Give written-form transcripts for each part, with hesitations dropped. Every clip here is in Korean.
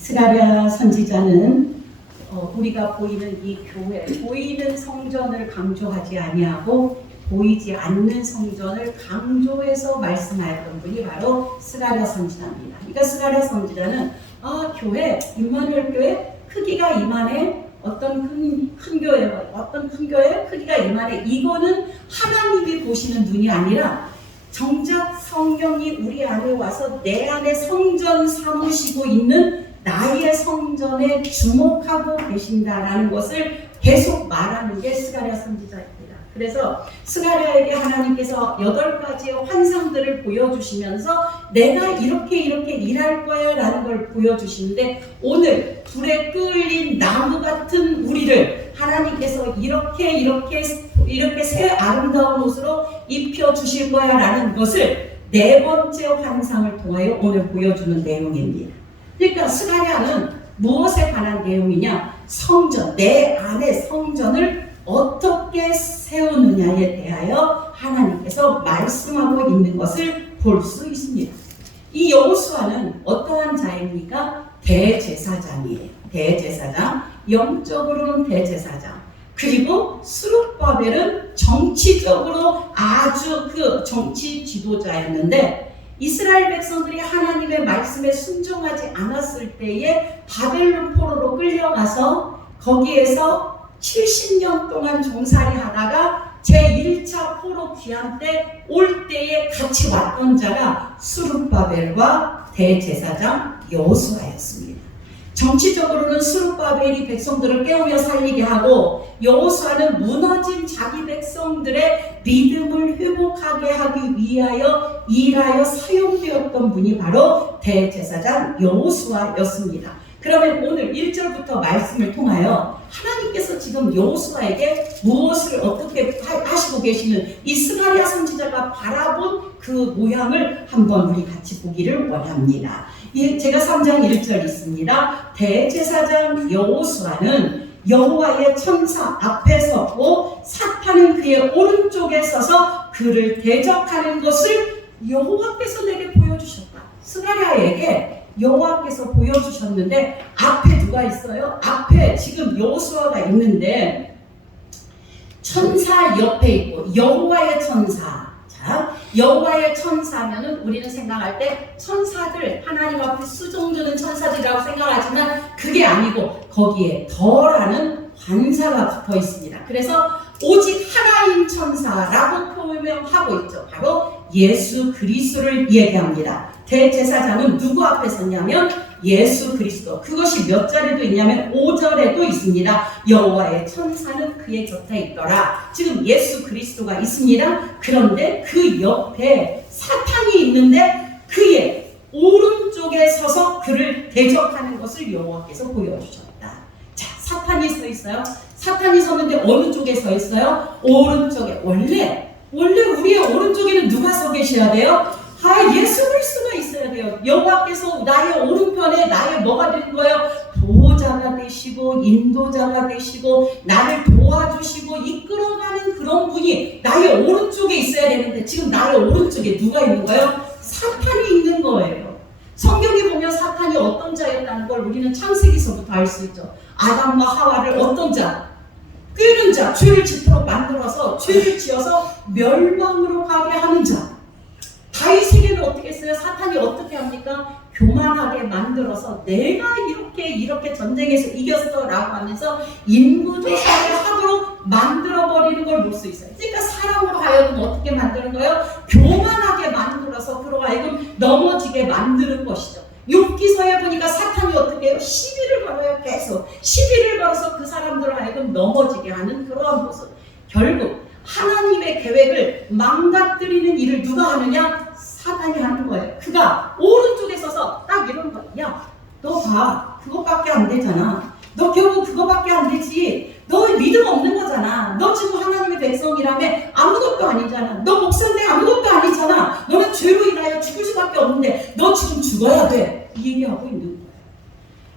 스가랴 선지자는 우리가 보이는 이 교회, 보이는 성전을 강조하지 아니하고 보이지 않는 성전을 강조해서 말씀하였던 분이 바로 스가랴 선지자입니다. 그러니까 스가랴 선지자는 교회, 임마누엘 교회 크기가 이만해, 어떤 큰 교회, 어떤 큰 교회 크기가 이만해, 이거는 하나님이 보시는 눈이 아니라 정작 성경이 우리 안에 와서 내 안에 성전 삼으시고 있는 나의 성전에 주목하고 계신다라는 것을 계속 말하는 게 스가랴 선지자입니다. 그래서 스가랴에게 하나님께서 8가지의 환상들을 보여주시면서 내가 이렇게 일할 거야 라는 걸 보여주시는데, 오늘 불에 끌린 나무 같은 우리를 하나님께서 이렇게 새 아름다운 옷으로 입혀주실 거야 라는 것을 4번째 환상을 통하여 오늘 보여주는 내용입니다. 그러니까 스가랴는 무엇에 관한 내용이냐? 성전, 내 안에 성전을 어떻게 세우느냐에 대하여 하나님께서 말씀하고 있는 것을 볼 수 있습니다. 이 여호수아는 어떠한 자입니까? 대제사장이에요. 대제사장, 영적으로는 대제사장. 그리고 스룹바벨은 정치적으로 아주 그 정치 지도자였는데, 이스라엘 백성들이 하나님의 말씀에 순종하지 않았을 때에 바벨론 포로로 끌려가서 거기에서 70년 동안 종살이 하다가 제1차 포로 귀환 때 올 때에 같이 왔던 자가 스룹바벨과 대제사장 여호수아였습니다. 정치적으로는 스룹바벨이 백성들을 깨우며 살리게 하고, 여호수아는 무너진 자기 백성들의 믿음을 회복하게 하기 위하여 일하여 사용되었던 분이 바로 대제사장 여호수아였습니다. 그러면 오늘 1절부터 말씀을 통하여 하나님께서 지금 여호수아에게 무엇을 어떻게 하시고 계시는 이 스가랴 선지자가 바라본 그 모양을 한번 우리 같이 보기를 원합니다. 제가 3장 1절 있습니다. 대제사장 여호수아는 여호와의 천사 앞에 섰고 사탄은 그의 오른쪽에 서서 그를 대적하는 것을 여호와께서 내게 보여주셨다. 스가랴에게 여호와께서 보여주셨는데 앞에 누가 있어요? 앞에 지금 여호수아가 있는데 천사 옆에 있고 여호와의 천사. 자, 여호와의 천사면은 우리는 생각할 때 천사들, 하나님 앞에 수종드는 천사들이라고 생각하지만 그게 아니고 거기에 더라는 관사가 붙어 있습니다. 그래서 오직 하나인 천사라고 표명하고 있죠. 바로 예수 그리스도를 얘기합니다. 대제사장은 누구 앞에 섰냐면 예수 그리스도. 그것이 몇 절에도 있냐면 5절에도 있습니다. 여호와의 천사는 그의 곁에 있더라. 지금 예수 그리스도가 있습니다. 그런데 그 옆에 사탄이 있는데 그의 오른쪽에 서서 그를 대적하는 것을 여호와께서 보여주셨다. 자, 사탄이 서 있어요. 사탄이 섰는데 어느 쪽에 서 있어요? 오른쪽에. 원래 우리의 오른쪽에는 누가 서 계셔야 돼요? 예수 그리스도가 있어야 돼요. 여호와께서 나의 오른편에 나의 뭐가 되는 거예요? 보호자가 되시고 인도자가 되시고 나를 도와주시고 이끌어가는 그런 분이 나의 오른쪽에 있어야 되는데 지금 나의 오른쪽에 누가 있는 거예요? 사탄이 있는 거예요. 성경에 보면 사탄이 어떤 자였다는 걸 우리는 창세기서부터 알 수 있죠. 아담과 하와를 어떤 자? 꾀는 자, 죄를 짓도록 만들어서 죄를 지어서 멸망으로 가게 하는 자. 다윗에게는 어떻게 했어요? 사탄이 어떻게 합니까? 교만하게 만들어서 내가 이렇게 전쟁에서 이겼어 라고 하면서 인구조사를 하도록 만들어버리는 걸 볼 수 있어요. 그러니까 사람으로 하여금 어떻게 만드는 거예요? 교만하게 만들어서 그로 하여금 넘어지게 만드는 것이죠. 욥기서에 보니까 사탄이 어떻게 해요? 시비를 걸어요. 계속 시비를 걸어서 그 사람들을 하여금 넘어지게 하는 그러한 모습. 결국 하나님의 계획을 망가뜨리는 일을 누가 하느냐? 사탄이 하는 거예요. 그가 오른쪽에 서서 딱 이런 거. 야, 너 봐. 그것밖에 안 되잖아. 너 결국 그거밖에 안 되지. 너 믿음 없는 거잖아. 너 지금 하나님의 백성이라며 아무것도 아니잖아. 너 목사인데 아무것도 아니잖아. 너는 죄로 인하여 죽을 수밖에 없는데 너 지금 죽어야 돼. 이 얘기하고 있는 거예요.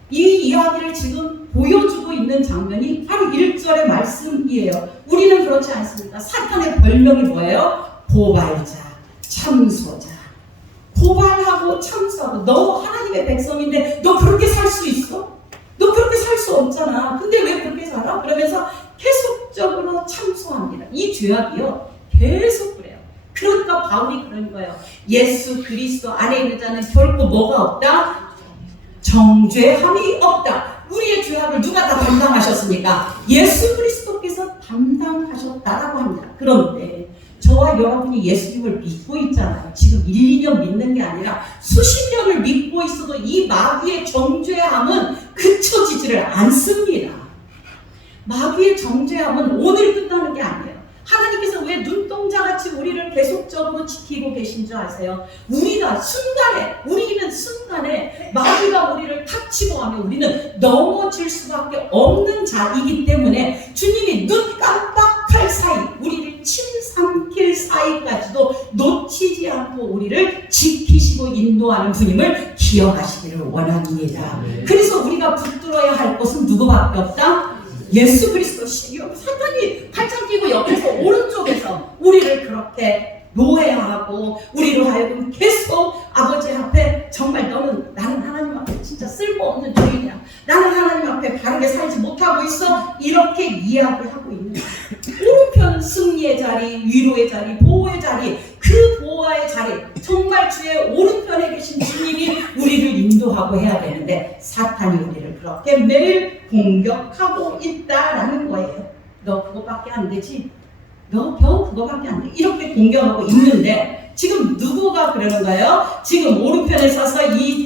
이 이야기를 지금 보여주고 있는 장면이 바로 1절의 말씀이에요. 우리는 그렇지 않습니다. 사탄의 별명이 뭐예요? 고발자, 참소자. 고발하고 참소하고 너 하나님의 백성인데 너 그렇게 살 수 있어? 죄악이요 계속 그래요. 그러니까 바울이 그런 거예요. 예수 그리스도 안에 있는 자는 결코 뭐가 없다? 정죄함이 없다. 우리의 죄악을 누가 다 담당하셨습니까? 예수 그리스도께서 담당하셨다라고 합니다. 그런데 저와 여러분이 예수님을 믿고 있잖아요. 지금 1, 2년 믿는 게 아니라 수십 년을 믿고 있어도 이 마귀의 정죄함은 그쳐지지를 않습니다. 마귀의 정죄함은 오늘 끝나는 게 아니에요. 하나님께서 왜 눈동자같이 우리를 계속적으로 지키고 계신 줄 아세요? 우리는 순간에 마귀가 우리를 탁 치고 하면 우리는 넘어질 수밖에 없는 자이기 때문에 주님이 눈 깜빡할 사이, 우리를 침 삼킬 사이까지도 놓치지 않고 우리를 지키시고 인도하는 주님을 기억하시기를 원합니다. 그래서 우리가 붙들어야 할 것은 누구밖에 없다? 예수 그리스도. 사탄이 팔짱 끼고 옆에서 오른쪽에서 우리를 그렇게 노예하고 우리로 하여금 계속 아버지 앞에 정말 나는 하나님 앞에 진짜 쓸모없는 죄인이야. 나는 하나님 앞에 바르게 살지 못하고 있어. 이렇게 이야기하고 있는 거예요. 오른편은 승리의 자리, 위로의 자리, 보호의 자리, 그 보호의 자리, 정말 주의 오른편에 계신 주님이 우리를 인도하고 해야 되는데 사탄이 우리를 그렇게 매일 공격하고 있다라는 거예요. 너 그거밖에 안 되지? 너 겨우 그거밖에 안 돼. 이렇게 공격하고 있는데 지금 누구가 그러는가요? 지금 오른편에 서서 이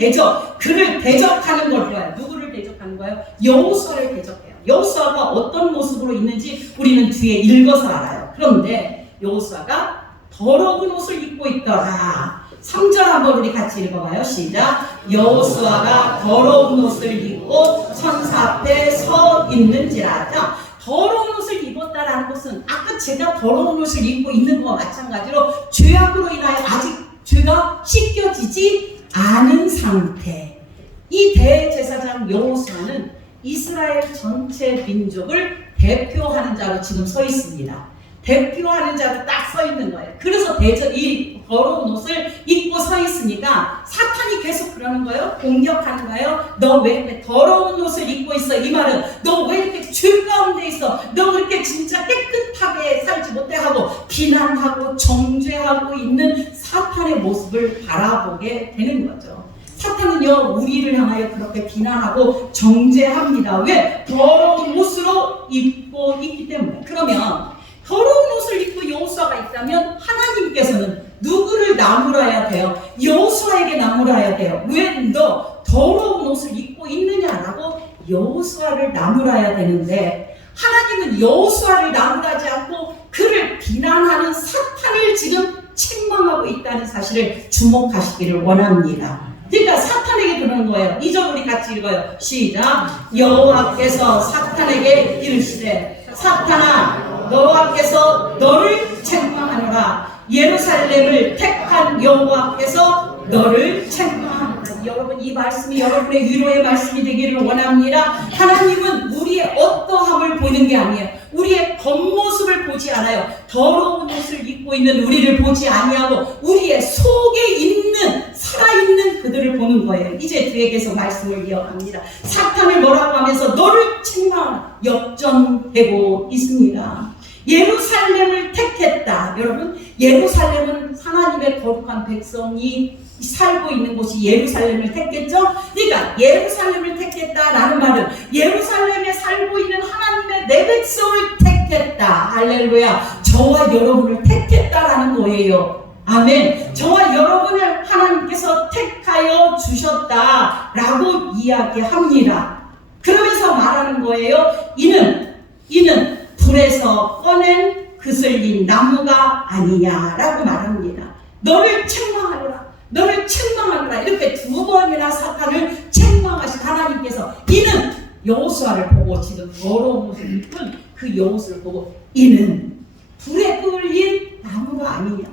그를 대적하는 걸 봐요. 누구를 대적하는 거예요? 여호수아를 대적해요. 여호수아가 어떤 모습으로 있는지 우리는 뒤에 읽어서 알아요. 그런데 여호수아가 더러운 옷을 입고 있더라. 3절 한번 우리 같이 읽어봐요. 시작. 여호수아가 더러운 옷을 입고 천사 앞에 서 있는지라. 자, 더러운 옷을 입었다라는 것은 아까 제가 더러운 옷을 입고 있는 것과 마찬가지로 죄악으로 인하여 아직 죄가 씻겨지지 않은 상태. 이 대제사장 여호수아는 이스라엘 전체 민족을 대표하는 자로 지금 서 있습니다. 대표하는 자로 딱 서 있는 거예요. 그래서 이 더러운 옷을 입고 서 있으니까 사탄이 계속 그러는 거예요. 공격하는 거예요. 너 왜 이렇게 더러운 옷을 입고 있어? 이 말은 너 왜 이렇게 죄 가운데 있어? 너 그렇게 진짜 깨끗하게 살지 못해 하고 비난하고 정죄하고 있는 사탄의 모습을 바라보게 되는 거죠. 사탄은요 우리를 향하여 그렇게 비난하고 정죄합니다. 왜? 더러운 옷으로 입고 있기 때문에. 그러면 더러운 옷을 입고 여호수아가 있다면 하나님께서는 누구를 나무라야 돼요? 여호수아에게 나무라야 돼요. 왜 너 더러운 옷을 입고 있느냐라고 여호수아를 나무라야 되는데 하나님은 여호수아를 나무라지 않고 그를 비난하는 사탄을 지금 책망하고 있다는 사실을 주목하시기를 원합니다. 그러니까 사탄에게 그러는 거예요. 2절 우리 같이 읽어요. 시작. 여호와께서 사탄에게 이르시되 사탄아 여호와께서 너를 책망하노라. 예루살렘을 택한 여호와께서 너를 책망하노라. 여러분 이 말씀이 여러분의 위로의 말씀이 되기를 원합니다. 하나님은 우리의 어떠함을 보는 게 아니에요. 우리의 겉모습을 보지 않아요. 더러운 옷을 입고 있는 우리를 보지 아니하고 우리의 속에 있는 살아있는 그들을 보는 거예요. 이제 뒤에 계속 말씀을 이어갑니다. 사탄을 뭐라고 하면서 너를 책망하라 역전되고 있습니다. 예루살렘을 택했다. 여러분 예루살렘은 하나님의 거룩한 백성이 살고 있는 곳이 예루살렘을 택했죠. 그러니까 예루살렘을 택했다라는 말은 예루살렘에 살고 있는 하나님의 내 백성을 택했다. 할렐루야. 저와 여러분을 택했다라는 거예요. 아멘. 저와 여러분을 하나님께서 택하여 주셨다라고 이야기합니다. 그러면서 말하는 거예요. 이는 불에서 꺼낸 그슬린 나무가 아니냐라고 말합니다. 너를 책망하노라. 너를 책망하노라. 이렇게 두 번이나 사탄을 책망하신 하나님께서 이는 여호수아를 보고 지금 더러운 옷을 입은 그 여호수아를 보고 이는 불에 끌린 나무가 아니냐.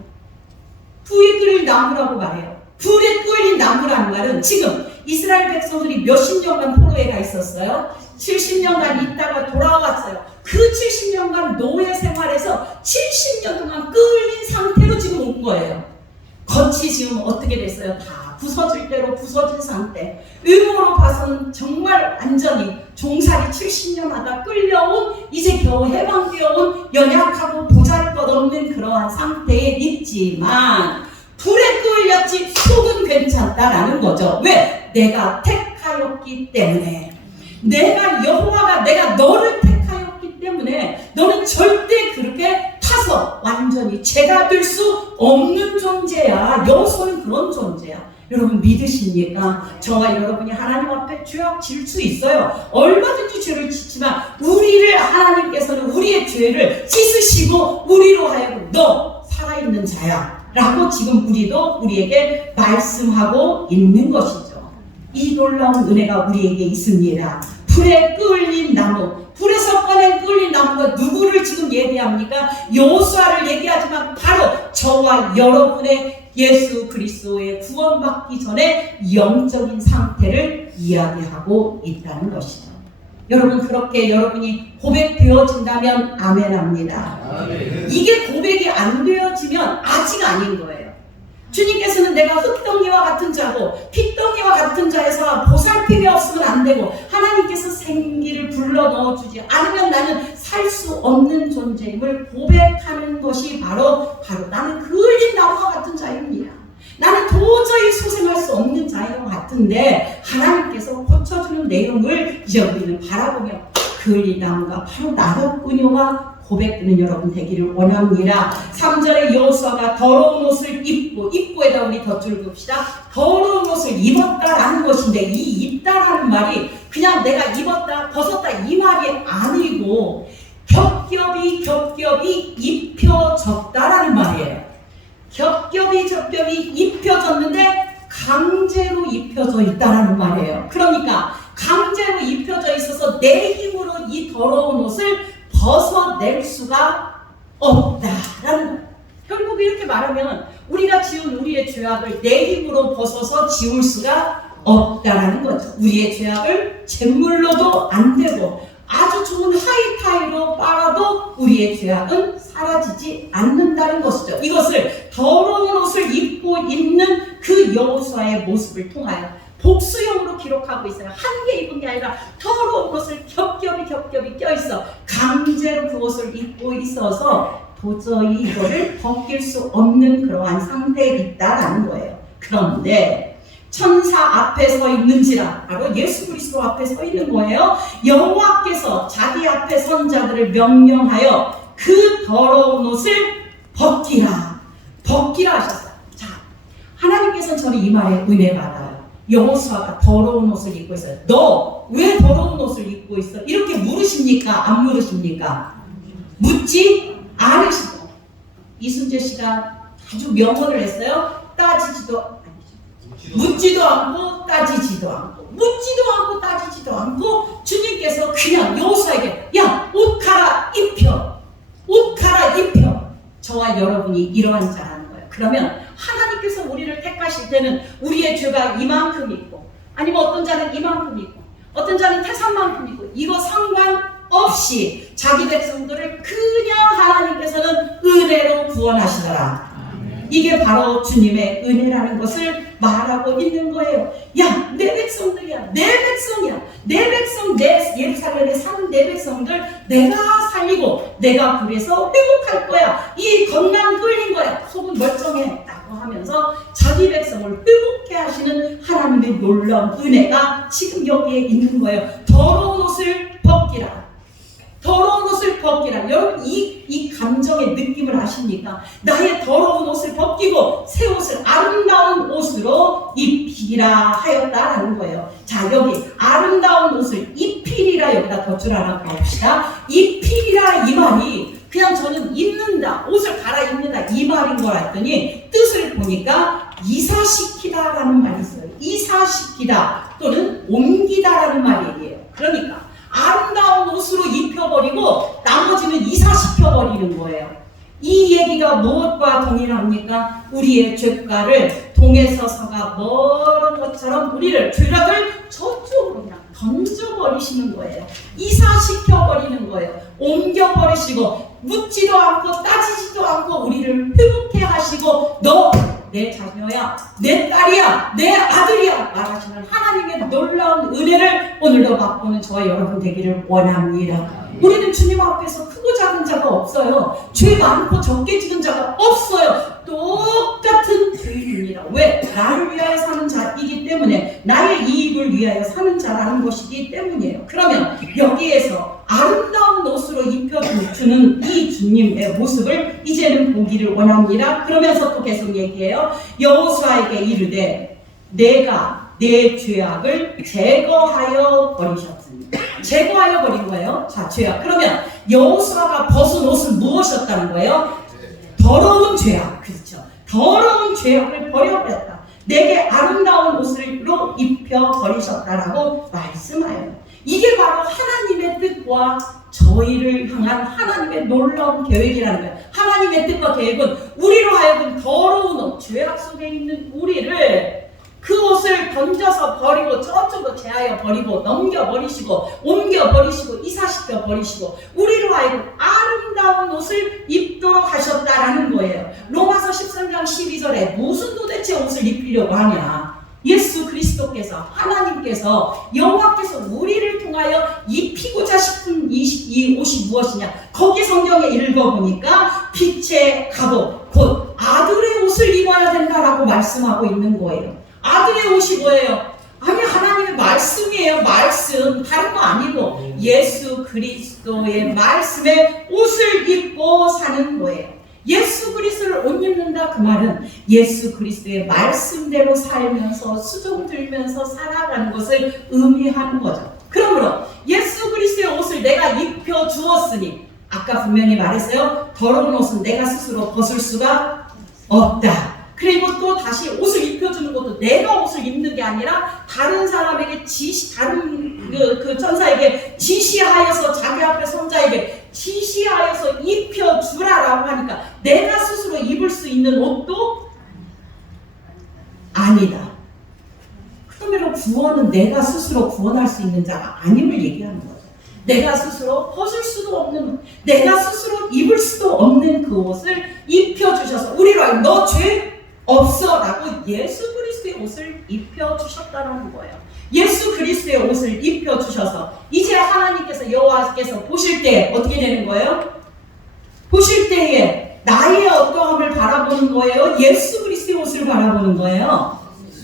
불에 끌린 나무라고 말해요. 불에 끌린 나무라는 말은 지금 이스라엘 백성들이 몇십 년간 포로에 가 있었어요. 70년간 있다가 돌아왔어요. 그 70년간 노예 생활에서 70년 동안 끌린 상태로 지금 온 거예요. 겉이 지금 어떻게 됐어요? 다 부서질 대로 부서진 상태. 외모로 봐서는 정말 완전히 종살이 70년 하다 끌려온, 이제 겨우 해방되어 온 연약하고 보잘것없는 그러한 상태에 있지만 불에 끌렸지 속은 괜찮다라는 거죠. 왜? 내가 택하였기 때문에. 내가 여호와가 내가 너를 택하였기 때문에 너는 절대 그렇게 타서 완전히 죄가 될 수 없는 존재야. 여호수아는 그런 존재야. 여러분 믿으십니까? 저와 여러분이 하나님 앞에 죄악 질 수 있어요. 얼마든지 죄를 짓지만 우리를 하나님께서는 우리의 죄를 씻으시고 우리로 하여금 너 살아있는 자야 라고 지금 우리에게 말씀하고 있는 것이죠. 이 놀라운 은혜가 우리에게 있습니다. 불에 끌린 나무, 불에서 꺼낸 끌린 나무가 누구를 지금 얘기합니까? 여호수아를 얘기하지만 바로 저와 여러분의 예수 그리스도의 구원받기 전에 영적인 상태를 이야기하고 있다는 것이죠. 여러분 그렇게 여러분이 고백되어진다면 아멘합니다. 아멘. 이게 고백이 안 되어지면 아직 아닌 거예요. 주님께서는 내가 흙덩이와 같은 자고 핏덩이와 같은 자에서 보살핌이 없으면 안 되고 하나님께서 생기를 불러 넣어주지 않으면 나는 살 수 없는 존재임을 고백하는 것이 바로 나는 그을린 나무와 같은 자입니다. 나는 도저히 소생할 수 없는 자인 것 같은데 하나님께서 고쳐주는 내용을 이제 우리는 바라보며 그을린 나무가 바로 나더군요가 고백되는 여러분 되기를 원합니다. 3절에 여호수아가 더러운 옷을 입고에다 우리 덧줄 봅시다. 더러운 옷을 입었다라는 것인데 이 입다라는 말이 그냥 내가 입었다 벗었다 이 말이 아니고 겹겹이 입혀졌다라는 말이에요. 겹겹이 입혀졌는데 강제로 입혀져 있다라는 말이에요. 그러니까 강제로 입혀져 있어서 내 힘으로 이 더러운 옷을 벗어낼 수가 없다라는 거예요. 결국 이렇게 말하면 우리가 지은 우리의 죄악을 내 힘으로 벗어서 지울 수가 없다라는 거죠. 우리의 죄악을 잿물로도 안 되고 아주 좋은 하이타이로 빨아도 우리의 죄악은 사라지지 않는다는 것이죠. 이것을 더러운 옷을 입고 있는 그 여호수아의 모습을 통하여 복수형으로 기록하고 있어요. 한 개 입은 게 아니라 더러운 옷을 겹겹이 껴있어 강제로 그 옷을 입고 있어서 도저히 이거를 벗길 수 없는 그러한 상태에 있다라는 거예요. 그런데 천사 앞에 서 있는지라 바로 예수 그리스도 앞에 서 있는 거예요. 여호와께서 자기 앞에 선 자들을 명령하여 그 더러운 옷을 벗기라 하셨어요. 자, 하나님께서는 저는 이 말에 은혜 받아요. 여호수아가 더러운 옷을 입고 있어요. 너 왜 더러운 옷을 입고 있어? 이렇게 물으십니까? 안 물으십니까? 묻지 않으시고 이순재 씨가 아주 명언을 했어요. 묻지도 않고 따지지도 않고 묻지도 않고 따지지도 않고 주님께서 그냥 여호수아에게 야 옷 갈아입혀 저와 여러분이 이러한 자라는 거예요. 그러면 하나님께서 우리를 택하실 때는 우리의 죄가 이만큼 있고 아니면 어떤 자는 이만큼 있고 어떤 자는 태산만큼 있고 이거 상관없이 자기 백성들을 그냥 하나님께서는 은혜로 구원하시더라. 이게 바로 주님의 은혜라는 것을 말하고 있는 거예요. 야, 내 백성들이야. 내 백성이야. 내 백성, 내 예루살렘에 사는 내 백성들 내가 살리고 내가 그래서 회복할 거야. 이 겉만 끌린 거야. 속은 멀쩡해. 라고 하면서 자기 백성을 회복해 하시는 하나님의 놀라운 은혜가 지금 여기에 있는 거예요. 더러운 옷을 벗기라. 더러운 옷을 벗기라. 여러분 이 감정의 느낌을 아십니까? 나의 더러운 옷을 벗기고 새 옷을 아름다운 옷으로 입히라 하였다라는 거예요. 자, 여기 아름다운 옷을 입히리라 여기다 덧줄 하나 봅시다. 입히리라 이 말이 그냥 저는 입는다, 옷을 갈아입는다 이 말인 걸 알았더니 뜻을 보니까 이사시키다라는 말이 있어요. 이사시키다 또는 옮기다라는 말이에요. 그러니까 아름다운 옷으로 입혀버리고 나머지는 이사시켜버리는 거예요. 이 얘기가 무엇과 동일합니까? 우리의 죄가를 동에서 서가 멀은 것처럼 우리를 죄악을 저쪽으로 그냥 던져버리시는 거예요. 이사시켜버리는 거예요. 옮겨버리시고 묻지도 않고 따지지도 않고 우리를 회복해 하시고 너 내 자녀야, 내 딸이야, 내 아들이야 말하시는 하나님의 놀라운 은혜를 오늘도 맛보는 저와 여러분 되기를 원합니다. 우리는 주님 앞에서 크고 작은 자가 없어요. 죄 많고 적게 지은 자가 없어요. 똑같은 죄인입니다. 왜? 나를 위하여 사는 자이기 때문에, 나의 이익을 위하여 사는 자라는 것이기 때문이에요. 그러면 여기에서 아름다운 옷으로 입혀주는 이 주님의 모습을 이제는 보기를 원합니다. 그러면서 또 계속 얘기해요. 여호수아에게 이르되 내가 내 죄악을 제거하여 버리셨으니. 제거하여 버린 거예요. 자, 죄악. 그러면 여호수아가 벗은 옷은 무엇이었다는 거예요? 더러운 죄악. 그렇죠. 더러운 죄악을 버려버렸다. 내게 아름다운 옷으로 입혀 버리셨다라고 말씀하여요. 이게 바로 하나님의 뜻과 저희를 향한 하나님의 놀라운 계획이라는 거예요. 하나님의 뜻과 계획은 우리로 하여금 더러운 옷, 죄악 속에 있는 우리를 그 옷을 던져서 버리고 저쪽으로 제하여 버리고 넘겨버리시고 옮겨버리시고 이사시켜 버리시고 우리로 하여금 아름다운 옷을 입도록 하셨다라는 거예요. 로마서 13장 12절에 무슨 도대체 옷을 입히려고 하냐. 예수 그리스도께서, 하나님께서, 여호와께서 우리를 통하여 입히고자 싶은 이 옷이 무엇이냐. 거기 성경에 읽어보니까 빛의 갑옷, 곧 아들의 옷을 입어야 된다라고 말씀하고 있는 거예요. 아들의 옷이 뭐예요? 아니, 하나님의 말씀이에요. 말씀. 다른 거 아니고 예수 그리스도의 말씀에 옷을 입고 사는 거예요. 예수 그리스도를 옷 입는다 그 말은 예수 그리스도의 말씀대로 살면서 수종 들면서 살아가는 것을 의미하는 거죠. 그러므로 예수 그리스도의 옷을 내가 입혀 주었으니, 아까 분명히 말했어요. 더러운 옷은 내가 스스로 벗을 수가 없다. 그리고 또 다시 옷을 입혀주는 것도 내가 옷을 입는 게 아니라 다른 사람에게 다른 그 천사에게 지시하여서, 자기 앞에 선자에게 지시하여서 입혀주라라고 하니까 내가 스스로 입을 수 있는 옷도 아니다. 그러므로 구원은 내가 스스로 구원할 수 있는 자가 아님을 얘기하는 거죠. 내가 스스로 벗을 수도 없는, 내가 스스로 입을 수도 없는 그 옷을 입혀주셔서 우리로 너 죄 없어 라고 예수 그리스도의 옷을 입혀주셨다는 거예요. 예수 그리스도의 옷을 입혀주셔서 이제 하나님께서, 여호와께서 보실 때 어떻게 되는 거예요? 보실 때에 나의 어떠함을 바라보는 거예요? 예수 그리스도의 옷을 바라보는 거예요?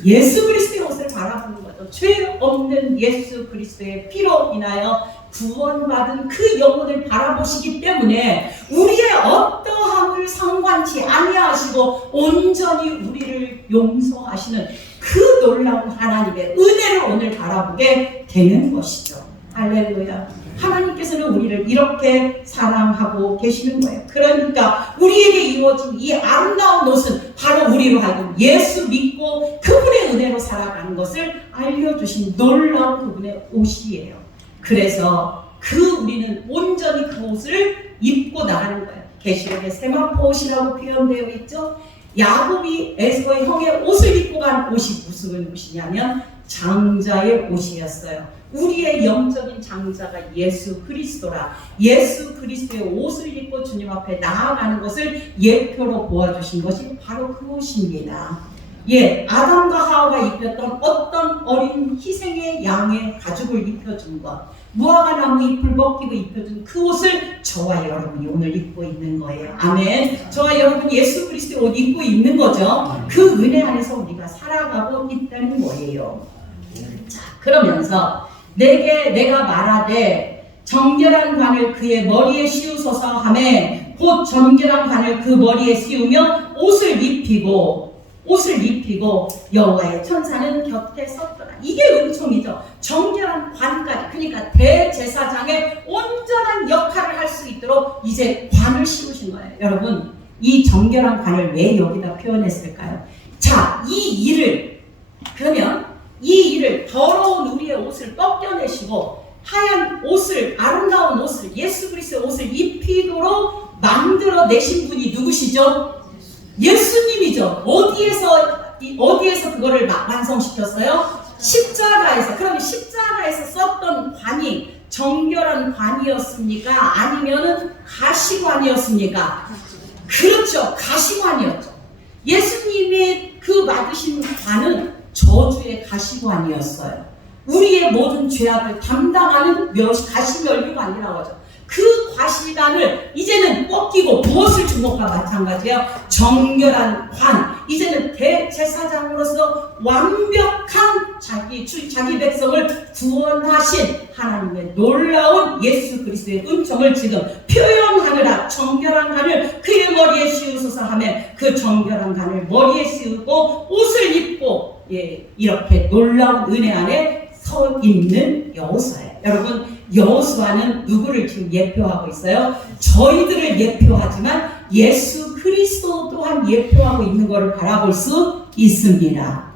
예수 그리스도의 옷을 바라보는 거죠. 죄 없는 예수 그리스도의 피로 인하여 구원받은 그 영혼을 바라보시기 때문에 우리의 어떠함을 상관치 아니하시고 온전히 우리를 용서하시는 그 놀라운 하나님의 은혜를 오늘 바라보게 되는 것이죠. 할렐루야. 하나님께서는 우리를 이렇게 사랑하고 계시는 거예요. 그러니까 우리에게 이루어진 이 아름다운 옷은 바로 우리로 하여금 예수 믿고 그분의 은혜로 살아가는 것을 알려주신 놀라운 그분의 옷이에요. 그래서 우리는 온전히 그 옷을 입고 나가는 거예요. 계시록에 세마포 옷이라고 표현되어 있죠. 야곱이 에서의 형의 옷을 입고 간 옷이 무슨 옷이냐면 장자의 옷이었어요. 우리의 영적인 장자가 예수 그리스도라. 예수 그리스도의 옷을 입고 주님 앞에 나아가는 것을 예표로 보아주신 것이 바로 그 옷입니다. 아담과 하와가 입혔던 어떤 어린 희생의 양의 가죽을 입혀준 것, 무화과 나무 잎을 벗기고 입혀준 그 옷을 저와 여러분이 오늘 입고 있는 거예요. 아멘. 저와 여러분 예수 그리스도의 옷 입고 있는 거죠. 그 은혜 안에서 우리가 살아가고 있다는 거예요. 자, 그러면서 내가 말하되 정결한 관을 그의 머리에 씌우소서 하매 곧 정결한 관을 그 머리에 씌우며 옷을 입히고 여호와의 천사는 곁에 섰더라. 이게 은총이죠. 정결한 관까지, 그러니까 대제사장의 온전한 역할을 할 수 있도록 이제 관을 씌우신 거예요. 여러분, 이 정결한 관을 왜 여기다 표현했을까요? 자, 그러면 이 일을 더러운 우리의 옷을 벗겨내시고 하얀 옷을, 아름다운 옷을, 예수 그리스도의 옷을 입히도록 만들어내신 분이 누구시죠? 예수님이죠. 어디에서 그거를 완성시켰어요? 십자가에서. 그럼 십자가에서 썼던 관이 정결한 관이었습니까? 아니면은 가시관이었습니까? 그렇죠. 가시관이었죠. 예수님이 그 받으신 관은 저주의 가시관이었어요. 우리의 모든 죄악을 담당하는 가시면류관이라고 하죠. 그 가시관을 이제는 꺾이고 무엇을 준 것과 마찬가지예요. 정결한 관. 이제는 대제사장으로서 완벽한 자기 백성을 구원하신 하나님의 놀라운 예수 그리스도의 은총을 지금 표현하느라 정결한 관을 그의 머리에 씌우소서 하며 그 정결한 관을 머리에 씌우고 옷을 입고 이렇게 놀라운 은혜 안에 서 있는 여호수아예요. 여러분, 여호수아는 누구를 지금 예표하고 있어요? 저희들을 예표하지만 예수 그리스도 또한 예표하고 있는 것을 바라볼 수 있습니다.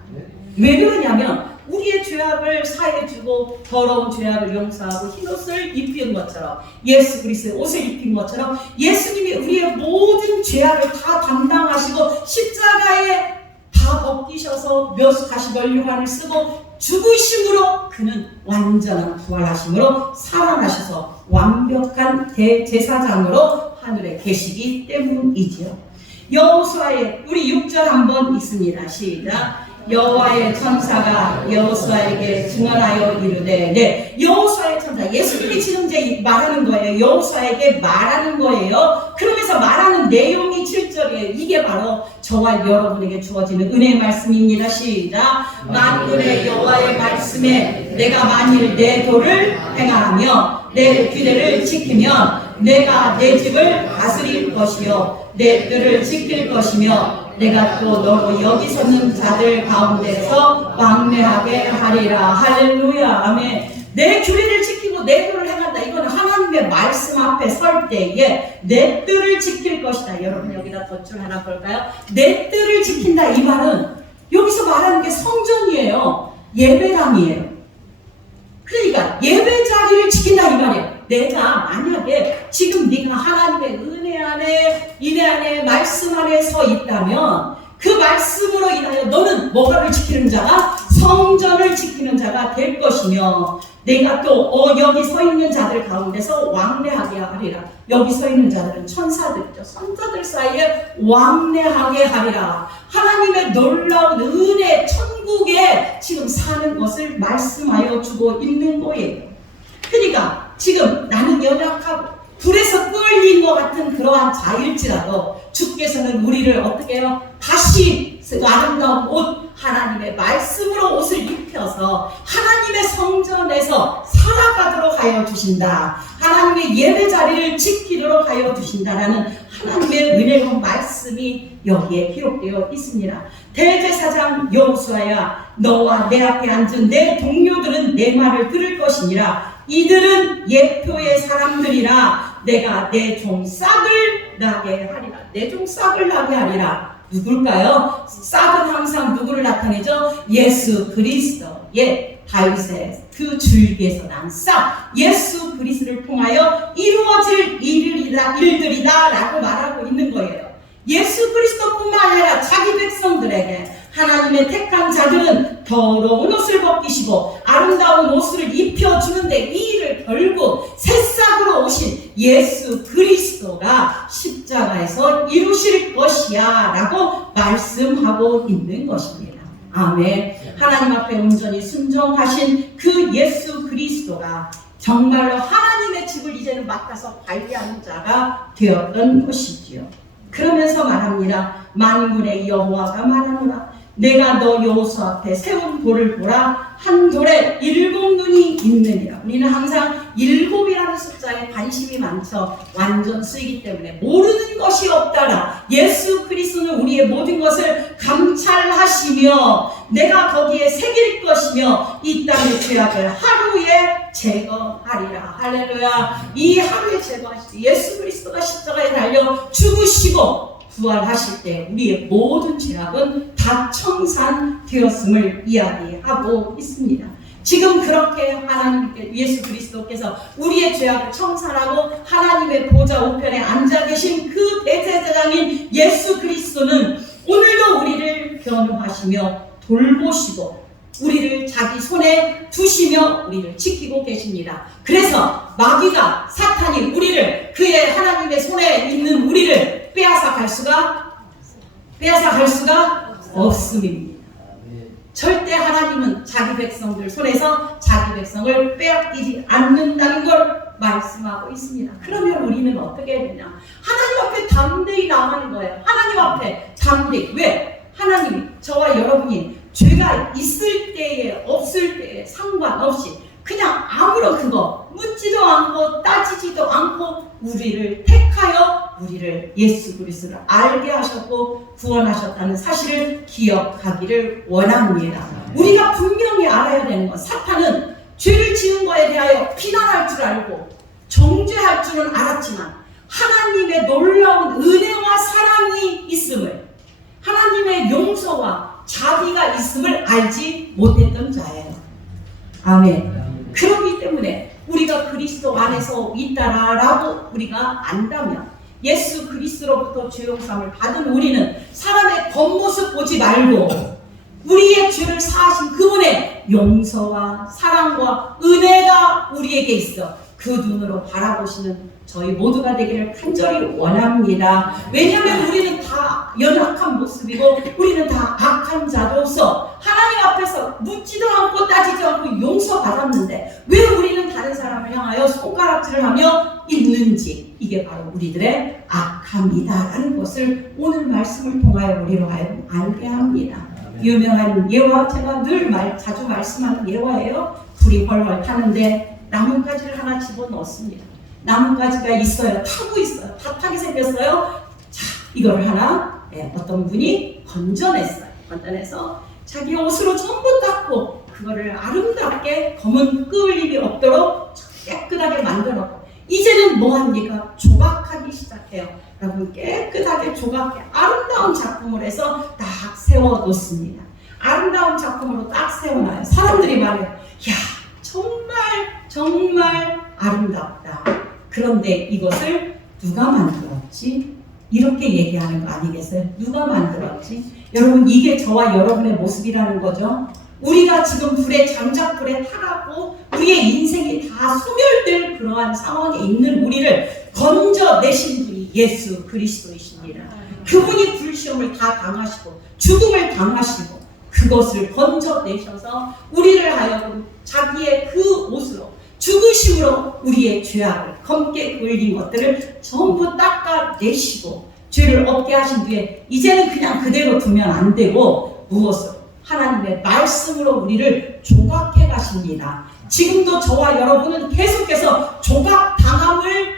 왜 그러냐면 우리의 죄악을 사해주고 더러운 죄악을 용서하고 흰옷을 입힌 것처럼, 예수 그리스도의 옷을 입힌 것처럼 예수님이 우리의 모든 죄악을 다 담당하시고 십자가에 다 벗기셔서 가시면류관을 쓰고 죽으심으로 그는 완전한 부활하심으로 살아나셔서 완벽한 대제사장으로 하늘에 계시기 때문이지요. 여호수아의 우리 6절 한번 읽습니다. 시작. 여호와의 천사가 여호수아에게 증언하여 이르되, 여호수아의 천사, 예수님이 지금 이제 말하는 거예요. 여호수아에게 말하는 거예요. 그러면서 말하는 내용이 7절이에요. 이게 바로 저와 여러분에게 주어지는 은혜의 말씀입니다. 시작. 만군의 여호와의 말씀에 내가 만일 내 도를 행하며 내 규례를 지키면 내가 내 집을 다스릴 것이요 내 뜰을 지킬 것이며 내가 또 너로 여기 서는 자들 가운데서 왕래하게 하리라. 할렐루야. 아멘. 내 규례를 지키고 내 도를 행한다. 이건 하나님의 말씀 앞에 설 때에 내 뜰을 지킬 것이다. 여러분, 여기다 덧줄 하나 볼까요? 내 뜰을 지킨다. 이 말은 여기서 말하는 게 성전이에요. 예배당이에요. 그러니까 예배 자리를 지킨다 이 말이에요. 내가 만약에 지금 네가 하나님의 은혜 안에 말씀 안에 서 있다면 그 말씀으로 인하여 너는 뭐가를 지키는 자가? 성전을 지키는 자가 될 것이며, 내가 또 여기 서 있는 자들 가운데서 왕래하게 하리라. 여기 서 있는 자들은 천사들이죠. 천사들 사이에 왕래하게 하리라. 하나님의 놀라운 은혜 천국에 지금 사는 것을 말씀하여 주고 있는 거예요. 그러니까 지금 나는 연약하고 불에서 끌린 것 같은 그러한 자일지라도 주께서는 우리를 어떻게 해요? 다시 아름다운 옷, 하나님의 말씀으로 옷을 입혀서 하나님의 성전에서 살아가도록 하여 주신다. 하나님의 예배 자리를 지키도록 하여 주신다라는 하나님의 은혜로운 말씀이 여기에 기록되어 있습니다. 대제사장 여호수아야, 너와 내 앞에 앉은 내 동료들은 내 말을 들을 것이니라. 이들은 예표의 사람들이라. 내가 내 종 싹을 나게 하리라. 내 종 싹을 나게 하리라. 누굴까요? 싹은 항상 누구를 나타내죠? 예수 그리스도의 다윗의 그 줄기에서 난 싹, 예수 그리스도를 통하여 이루어질 일들이다 라고 말하고 있는 거예요. 예수 그리스도뿐만 아니라 자기 백성들에게 하나님의 택한 자들은 더러운 옷을 벗기시고 아름다운 옷을 입혀주는데 이 일을 결국 새싹으로 오신 예수 그리스도가 십자가에서 이루실 것이야 라고 말씀하고 있는 것입니다. 아멘. 하나님 앞에 온전히 순종하신 그 예수 그리스도가 정말로 하나님의 집을 이제는 맡아서 관리하는 자가 되었던 것이지요. 그러면서 말합니다. 만군의 여호와가 말하노라. 내가 너 여호수아 앞에 세운 돌을 보라. 한 돌에 7눈이 있느니라. 우리는 항상 7이라는 숫자에 관심이 많죠. 완전수이기 때문에 모르는 것이 없다라. 예수 그리스도는 우리의 모든 것을 감찰하시며 내가 거기에 새길 것이며 이 땅의 죄악을 하루에 제거하리라. 할렐루야. 이 하루에 제거하실 때 예수 그리스도가 십자가에 달려 죽으시고 부활하실 때 우리의 모든 죄악은 다 청산되었음을 이야기하고 있습니다. 지금 그렇게 하나님께 예수 그리스도께서 우리의 죄악을 청산하고 하나님의 보좌 우편에 앉아 계신 그 대제사장인 예수 그리스도는 오늘도 우리를 변호하시며 돌보시고 우리를 자기 손에 두시며 우리를 지키고 계십니다. 그래서 마귀가, 사탄이 우리를, 그의 하나님의 손에 있는 우리를 빼앗아 갈 수가 빼앗아갈 수가 없음입니다. 절대 하나님은 자기 백성들 손에서 자기 백성을 빼앗기지 않는다는 걸 말씀하고 있습니다. 그러면 우리는 어떻게 해야 되냐? 하나님 앞에 담대히 나가는 거예요. 하나님 앞에 담대히. 왜? 하나님이 저와 여러분이 죄가 있을 때에 없을 때에 상관없이 그냥 아무런 그거 묻지도 않고 따지지도 않고 우리를 택하여 우리를 예수 그리스도를 알게 하셨고 구원하셨다는 사실을 기억하기를 원합니다. 우리가 분명히 알아야 되는 건 사탄은 죄를 지은 거에 대하여 비난할 줄 알고 정죄할 줄은 알았지만 하나님의 놀라운 은혜와 사랑이 있음을, 하나님의 용서와 자비가 있음을 알지 못했던 자예요. 아멘. 그렇기 때문에 우리가 그리스도 안에서 있다라고 우리가 안다면 예수 그리스도로부터 죄용삼을 받은 우리는 사람의 겉모습 보지 말고 우리의 죄를 사하신 그분의 용서와 사랑과 은혜가 우리에게 있어 그 눈으로 바라보시는 저희 모두가 되기를 간절히 원합니다. 왜냐하면 우리는 다 연약한 모습이고 우리는 다 악한 자로서 하나님 앞에서 묻지도 않고 따지지 않고 용서받았는데 왜 우리는 다른 사람을 향하여 손가락질을 하며 있는지, 이게 바로 우리들의 악함이다라는 것을 오늘 말씀을 통하여 우리로 하여금 알게 합니다. 유명한 예화, 제가 늘 자주 말씀하는 예화예요. 불이 훨훨 타는데 나뭇가지를 하나 집어넣었습니다. 나뭇가지가 있어요. 타고 있어요. 다 타게 생겼어요. 자, 이걸 하나 어떤 분이 건져냈어요. 건져내서 자기 옷으로 전부 닦고 그거를 아름답게 검은 끄을림이 없도록 깨끗하게 만들었고 이제는 뭐합니까? 조각하기 시작해요. 여러분 깨끗하게 조각해 아름다운 작품을 해서 딱 세워놓습니다. 아름다운 작품으로 딱 세워놔요. 사람들이 말해요. 야, 정말 아름답다. 그런데 이것을 누가 만들었지? 이렇게 얘기하는 거 아니겠어요? 누가 만들었지? 여러분 이게 저와 여러분의 모습이라는 거죠. 우리가 지금 장작불에 타갖고 우리의 인생이 다 소멸될 그러한 상황에 있는 우리를 건져내신 분이 예수 그리스도이십니다. 그분이 불시험을 다 당하시고 죽음을 당하시고 그것을 건져내셔서 우리를 하여금 자기의 그 옷으로 죽으심으로 우리의 죄악을 검게 그을린 것들을 전부 닦아내시고 죄를 없게 하신 뒤에 이제는 그냥 그대로 두면 안 되고 무엇으로? 하나님의 말씀으로 우리를 조각해 가십니다. 지금도 저와 여러분은 계속해서 조각을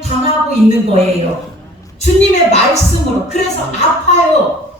당하고 있는 거예요. 주님의 말씀으로. 그래서 아파요.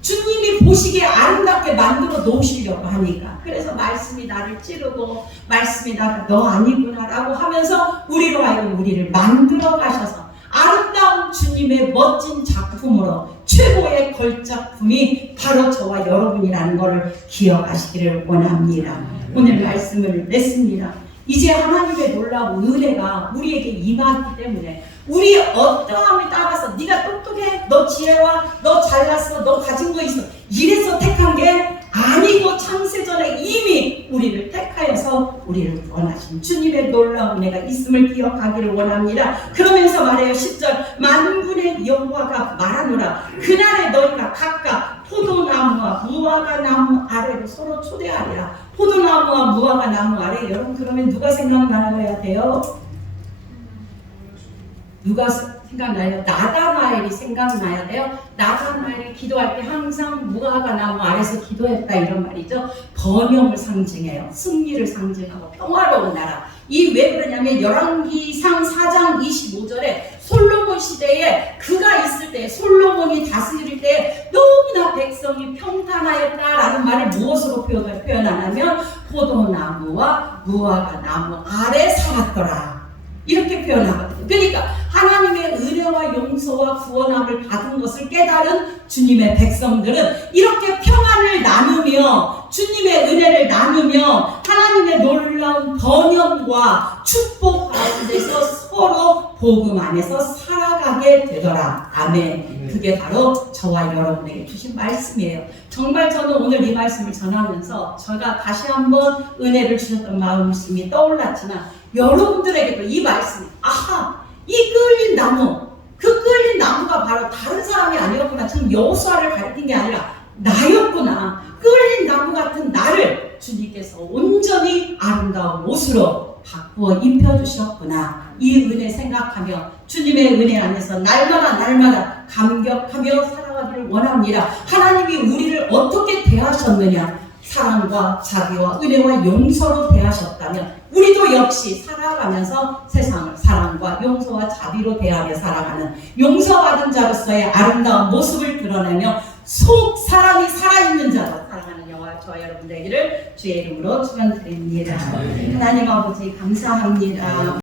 주님이 보시기에 아름답게 만들어 놓으시려고 하니까. 그래서 말씀이 나를 찌르고 말씀이 나를 너 아니구나 라고 하면서 우리로 하여금 우리를 만들어 가셔서 아름다운 주님의 멋진 작품으로 최고의 걸작품이 바로 저와 여러분이라는 것을 기억하시기를 원합니다. 오늘 말씀을 냈습니다. 이제 하나님의 놀라운 은혜가 우리에게 임하기 때문에 우리의 어떠함에 따라서 네가 똑똑해, 너 지혜와, 너 잘났어, 너 가진 거 있어 이래서 택한 게 아니고 창세전에 이미 우리를 택하여서 우리를 구원하신 주님의 놀라운 은혜가 있음을 기억하기를 원합니다. 그러면서 말해요. 10절 만군의 여호와가 말하노라 그날에 너희가 각각 포도나무와 무화과 나무 아래로 서로 초대하리라. 포도나무와 무화과 나무 아래. 여러분 그러면 누가 생각나야 돼요? 누가 생각나요? 나다나엘이 생각나야 돼요. 나다나엘이 기도할 때 항상 무화과 나무 아래서 기도했다 이런 말이죠. 번영을 상징해요. 승리를 상징하고 평화로운 나라. 이 왜 그러냐면 열왕기상 4장 25절에 솔로몬 시대에 그가 있을 때 솔로몬이 다스릴 때 너무나 백성이 평탄하였다라는 말을 무엇으로 표현하냐면 포도나무와 무화과 나무 아래 살았더라. 이렇게 표현하거든요. 그러니까 하나님의 은혜와 용서와 구원함을 받은 것을 깨달은 주님의 백성들은 이렇게 평안을 나누며 주님의 은혜를 나누며 하나님의 놀라운 번영과 축복 가운데서 서로 복음 안에서 살아가게 되더라. 아멘. 그게 바로 저와 여러분에게 주신 말씀이에요. 정말 저는 오늘 이 말씀을 전하면서 제가 다시 한번 은혜를 주셨던 마음이 떠올랐지만 여러분들에게도 이 말씀이 아하! 이 끌린 나무 그 끌린 나무가 바로 다른 사람이 아니었구나. 지금 여호수아를 가리킨 게 아니라 나였구나. 끌린 나무 같은 나를 주님께서 온전히 아름다운 옷으로 바꾸어 입혀주셨구나. 이 은혜 생각하며 주님의 은혜 안에서 날마다 감격하며 살아가기를 원합니다. 하나님이 우리를 어떻게 대하셨느냐? 사랑과 자비와 은혜와 용서로 대하셨다면 우리도 역시 살아가면서 세상을 사랑과 용서와 자비로 대하며 살아가는 용서받은 자로서의 아름다운 모습을 드러내며 속 사람이 살아있는 자로 살아가는 저와 여러분 되기를 주의 이름으로 축원드립니다. 하나님 아버지 감사합니다.